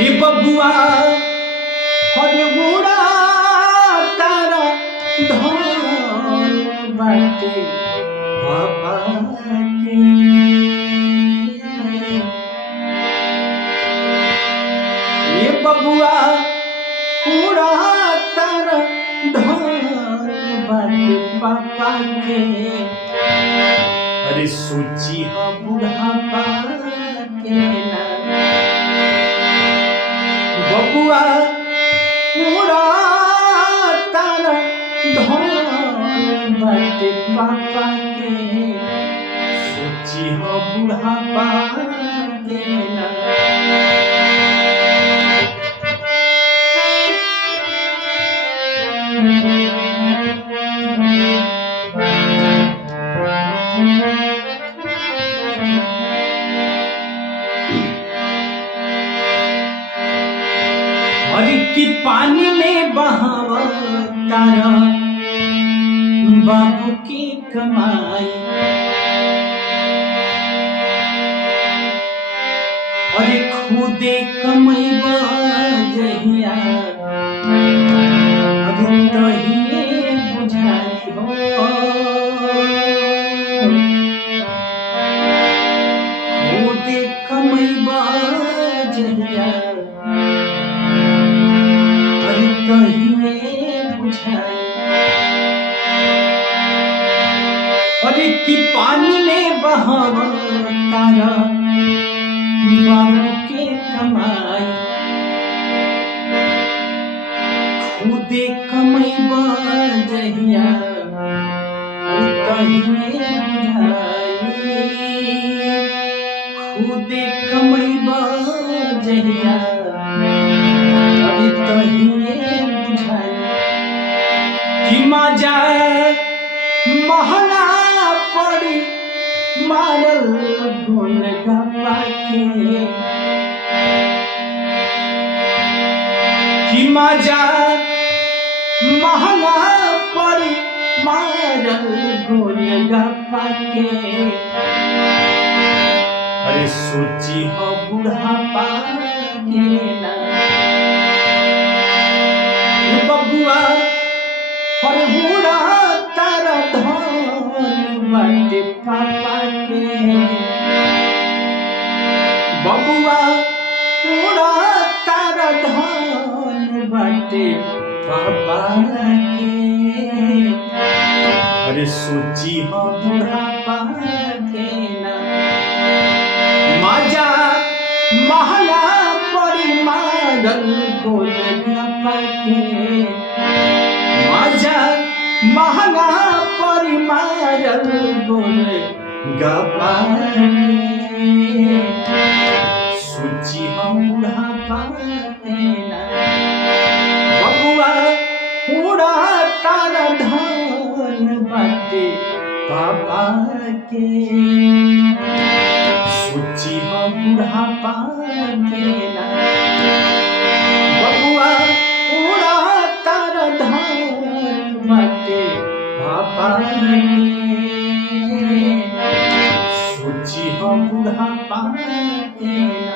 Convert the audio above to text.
ए बबुआ हरे बुढ़ा तारा धन बाटे पापा के। ए बबुआ बुढ़ा तारा धन बाटे पापा के। अरे सोची हा बुढ़ापा के ना बबुआ पूरा तारा धन बाटे पापा के। सोची हा बुढ़ापा के ना और कि पानी में बहावा तारा बाबू की कमाई। और खुदे कमैबा जहिया अब तहिए बुझाई हो। खुदे कमैबा जहिया अरे कि पानी में बहावा तारा बाबू के कमाई। खुदे कमैबा जहिया तहिए बुझाई। खुदे कमैबा जहिया मजा महला पड़ी मारल गुन गपा के। कि मजा महला पड़ी मारल गुन गपा के। अरे सोची हो बुढ़ापा के ना बबुआ और बुढ़ा तारा धन बाटे पापा के। बबुआ बुढ़ा तारा धन बाटे पापा के। अरे सोची हो बुढ़ापा के ना मजा महला पड़ी मारल गोल गपा के। मजा महंगा परिमारल गोल गपा के। सोची हम बुढ़ापा के ना बबुआ पूरा तारा धन बाटे पापा के। सोची हम बुढ़ापा के ना बबुआ पूरा तारा धन बाटे पापा के। सोची हम बुढ़ापा के।